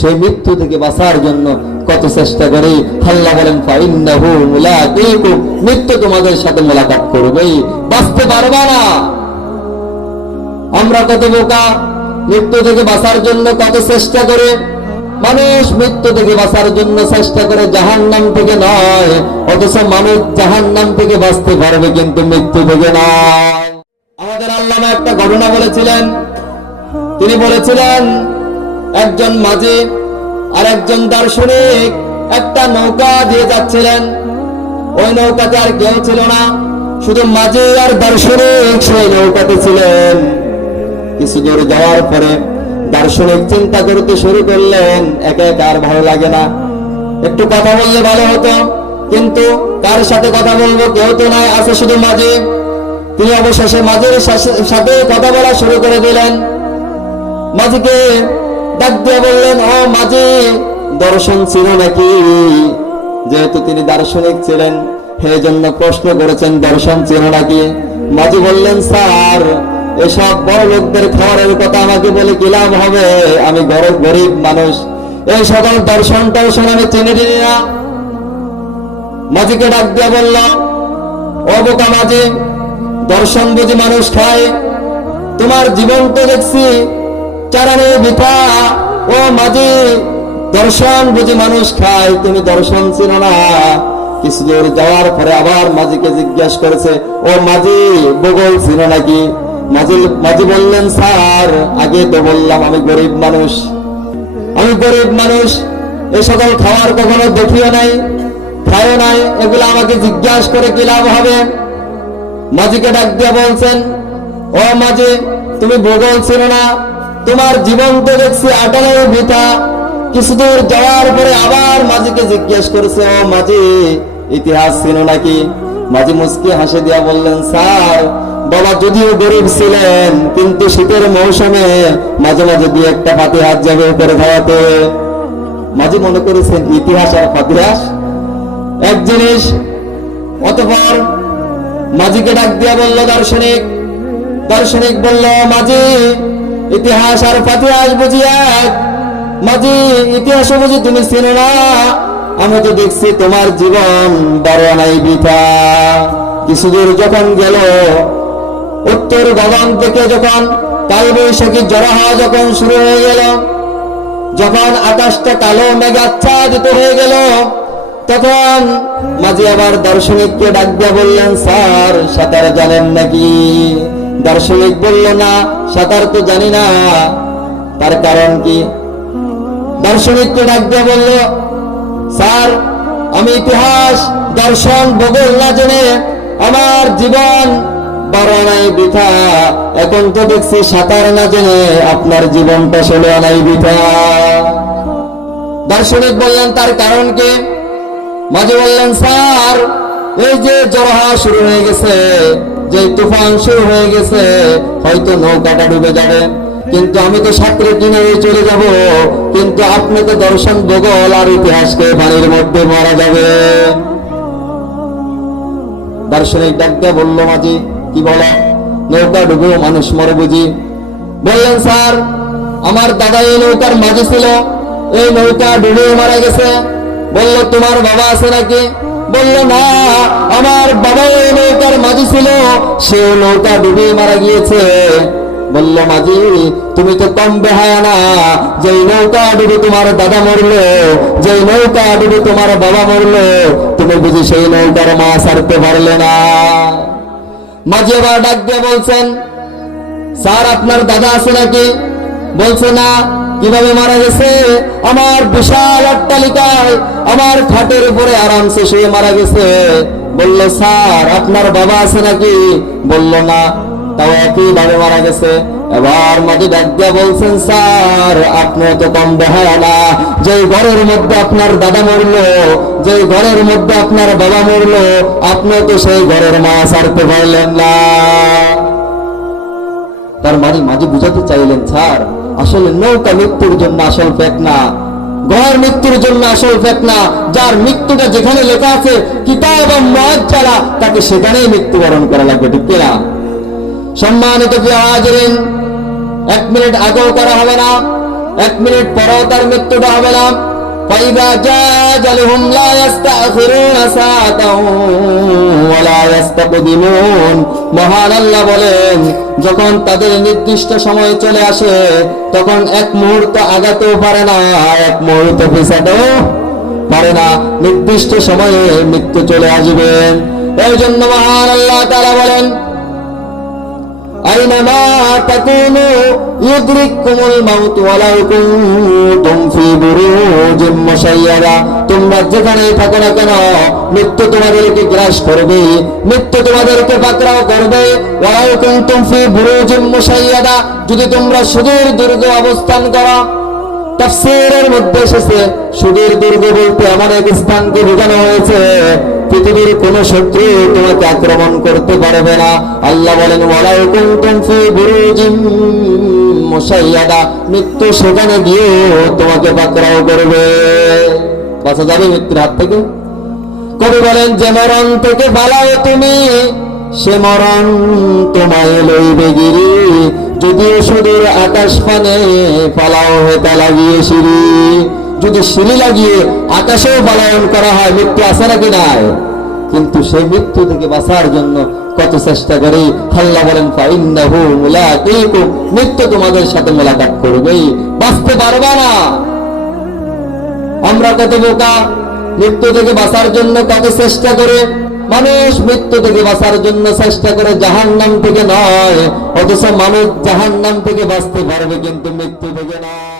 সেই মৃত্যু থেকে বাঁচার জন্য কত চেষ্টা করে। আল্লাহ বলেন ফাইন্নাহু মুলাকিকুম, মৃত্যু তোমাদের সাথে মোলাকাত করবেই, বাঁচতে পারবা না। আমরা কত বোকা, মৃত্যু থেকে বাঁচার জন্য কত চেষ্টা করে। মানুষ মৃত্যু থেকে বাঁচার জন্য চেষ্টা করে জাহান্নাম থেকে নয়, অথচ মানুষ জাহান্নাম থেকে বাঁচতে পারবে কিন্তু মৃত্যু থেকে নয়। আমাদের আল্লামা একটা ঘটনা বলেছিলেন। তিনি বলেছিলেন একজন মাঝি আর একজন দার্শনিক একটা নৌকা দিয়ে যাচ্ছিলেন। ওই নৌকাতে আর কেউ ছিল না, শুধু মাঝি আর দার্শনিক সেই নৌকাতে ছিলেন। কিছু দূর যাওয়ার পরে দার্শনিক চিন্তা করতে শুরু করলেন, একা একা আর ভালো লাগে না, একটু কথা বললে ভালো হতো, কিন্তু কার সাথে কথা বলবো, কেউ তো নাই, আছে শুধু মাঝি। তিনি অবশেষে মাঝির সাথে কথা বলা শুরু করে দিলেন। মাঝিকে ডাক দিয়ে বললেন, ও মাঝি, দর্শন ছিল নাকি? যেহেতু তিনি দার্শনিক ছিলেন, সেই জন্য প্রশ্ন করেছেন দর্শন ছিল নাকি। মাঝি বললেন, স্যার, এসব বড় লোকদের খাবারের কথা আমাকে বলে কি লাভ হবে, আমি গরিব মানুষ, এই সকল দর্শন টর্শন আমি চিনি না। মাঝিকে ডাক দিয়ে বলল, ও বোকা মাঝি, দর্শন বুঝি মানুষ খায়? তোমার জীবন তো দেখছি চারানে বিথা। ও মাঝি, দর্শন বুঝি মানুষ খায়, তুমি দর্শন ছিল না। কিছু দূর যাওয়ার পরে আবার মাঝিকে জিজ্ঞাসা করেছে, ও মাঝি, ভূগোল ছিল নাকি? মাঝি বললেন, স্যার, আগে তো বললাম আমি গরিব মানুষ, আমি গরিব মানুষ, এই সকল খাবার কখনো দেখিও নাই, খাইও নাই, এগুলো আমাকে জিজ্ঞাসা করে কি লাভ হবে? মাঝিকে ডাক দিয়ে বলছেন, ও মাঝি, তুমি ভূগোল ছিল না, তোমার জীবন তো দেখছি আটালে বৃথা। কিছু দূর যাওয়ার পরে আবার মাঝিকে জিজ্ঞাসা করেছে, ও মাঝি, ইতিহাস ছিল নাকি? মাঝি মুচকি হাসি দিয়া বললেন, স্যার, বাবা যদিও গরিব ছিলেন, কিন্তু শীতের মৌসুমে মাঝে মাঝে দিয়ে একটা ফাতিহাস যাবে উপরে খাওয়াতে। মাঝি মনে করেছেন ইতিহাস আর ফাতিহাস এক জিনিস। অতঃপর মাঝিকে ডাক দিয়া বলল দার্শনিক। দার্শনিক বলল, মাঝি, ইতিহাস আর ফাতিহাস বুঝি এক? মাঝি, ইতিহাস বুঝি তুমি চিনো না? আমি তো দেখছি তোমার জীবন বড় নাই বৃথা। কিছু দূর যখন গেল, উত্তর গগন থেকে যখন কালবৈশাখী ঝড় হওয়া যখন শুরু হয়ে গেল, যখন আকাশটা কালো মেঘাচ্ছাদিত হয়ে গেল, তখন মাঝি আবার দার্শনিককে ডাক দিয়ে বললেন, স্যার, সাঁতার জানেন নাকি? দার্শনিক বলল, না, সাঁতার তো জানি না। তার কারণ কি? দার্শনিককে ডাক দিয়ে বলল, স্যার, আমি ইতিহাস, দর্শন, ভূগোল না জেনে আমার জীবন বড় নাই বৃথা। এখন তো দেখছি সাঁতার না জেনে আপনার জীবনটা ষোলো নাই বৃথা। দার্শনিক বললেন, তার কারণ কি? মাঝে বললেন, স্যার, এই যে ঝড় হওয়া শুরু হয়ে গেছে, যে তুফান শুরু হয়ে গেছে, হয়তো নৌকাটা ডুবে যাবে, কিন্তু আমি তো সাঁতরে কিনে চলে যাব, কিন্তু আপনি তো দর্শন, ভূগোল আর ইতিহাসকে পানির মধ্যে মারা যাবে। দার্শনিক ডাক্তার বলল, মাঝি, কি বলে? নৌকা ডুবেও মানুষ মরে বুঝি? বললেন, স্যার, আমার দাদা এই নৌকার মাঝি ছিল, এই নৌকা ডুবে মারা গেছে। বলল, তোমার বাবা আছে নাকি? বলল, না, আমার বাবা এই নৌকার মাঝি ছিল, সেও নৌকা ডুবে মারা গিয়েছে। বলল, মাঝি, তুমি তো কম বেহায়া না, যেই নৌকা ডুবে তোমার দাদা মরলো, যেই নৌকা ডুবে তোমার বাবা মরলো, তুমি বুঝি সেই নৌকার মাছ ছাড়তে পারলে না? মাঝি আবার ডাক দিয়ে বলছেন, স্যার, আপনার দাদা আছে নাকি? বলছে, না। কিভাবে মারা গেছে? আমার বিশাল অট্টালিকায় আমার খাটের উপরে আরামসে শুয়ে মারা গেছে। বলল, স্যার, আপনার বাবা আছে নাকি? বলল, না। তাও একই ভাবে মারা গেছে। এবার মাঝি ডাক দিয়ে বলছেন, স্যার, আপনি তো কম বেহায়া না, যে ঘরের মধ্যে আপনার দাদা মরলো, যে ঘরের মধ্যে আপনার বাবা মরলো, আপনি তো সেই ঘরের মাছ ছাড়তে পারলেন না। তার মানে মাঝি বুঝাতে চাইলেন, স্যার, আসলে নৌকা মৃত্যুর জন্য আসল ফেক না, ঘর মৃত্যুর জন্য আসল ফেক না। যার মৃত্যুটা যেখানে লেখা আছে কিতাব এবং মদ ছাড়া, তাকে সেখানেই মৃত্যুবরণ করা লাগবে, ঠিক কিনা? সম্মানিত হাজিরিন, 1 মিনিট আগেও করা হবে না, 1 মিনিট পরেও তার মৃত্যুটা হবে না। ফাইদা জাজালহুম লা ইস্তাখিরুনা সাআতাও ওয়া লা ইস্তাকদিমুন। মহান আল্লাহ বলেন, যখন তাদের নির্দিষ্ট সময় চলে আসে তখন 1 মুহূর্ত আগাতেও পারে না, 1 মুহূর্ত পিছাতেও পারে না। নির্দিষ্ট সময়ে মৃত্যু চলে আসবে। এই জন্য মহান আল্লাহ তাআলা বলেন, আইনামা তাকুনু ইউদরিকুমুল মাউত ওয়ালাউ কুনতুম ফি বুরুজিম মুশাইয়াদা। তোমরা যেখানেই থাকো না কেন মৃত্যু তোমাদেরকে গ্রাস করবে, মৃত্যু তোমাদেরকে পাকড়াও করবে। ওয়ালাউ কুনতুম ফি বুরুজিম মুশাইয়াদা, যদি তোমরা সুদূর দুর্গে অবস্থান করো। তাফসীরের মধ্যে এসেছে সুদূর দুর্গ বলতে এমন এক স্থানকে বোঝানো হয়েছে পৃথিবীর কোন শত্রু তোমাকে আক্রমণ করতে পারবে না। আল্লাহ বলেন, ওয়ালাউ কুনতুম ফি বুরুজিম মুশাইয়াদা, মৃত্যু সেখানে গিয়ে তোমাকে পাকড়াও করবে। বাঁচা যাবে মৃত্যুর হাত থেকে? কবি বলেন, যে মরণ থেকে পালাও তুমি সে মরণ তোমায় লইবে গিরি। যদিও সুদূর আকাশ পানে পালাও হেতা লাগিয়ে সিঁড়ি। যদি সিঁড়ি লাগিয়ে আকাশেও পালায়ন করা হয়, মৃত্যু আছে নাকি নাই? কিন্তু সেই মৃত্যু থেকে বাঁচার জন্য কত চেষ্টা করি। আল্লাহ বলেন, ফাইন্নাহু মুলাকিকুম, মৃত্যু তোমাদের সাথে মোলাকাত করবেই, বাঁচতে পারবা না। আমরা কত বোকা, মৃত্যু থেকে বাঁচার জন্য কত চেষ্টা করে। মানুষ মৃত্যু থেকে বাঁচার জন্য চেষ্টা করে জাহান্নাম থেকে নয়, অথচ মানুষ জাহান্নাম থেকে বাঁচতে পারবে কিন্তু মৃত্যু থেকে নয়।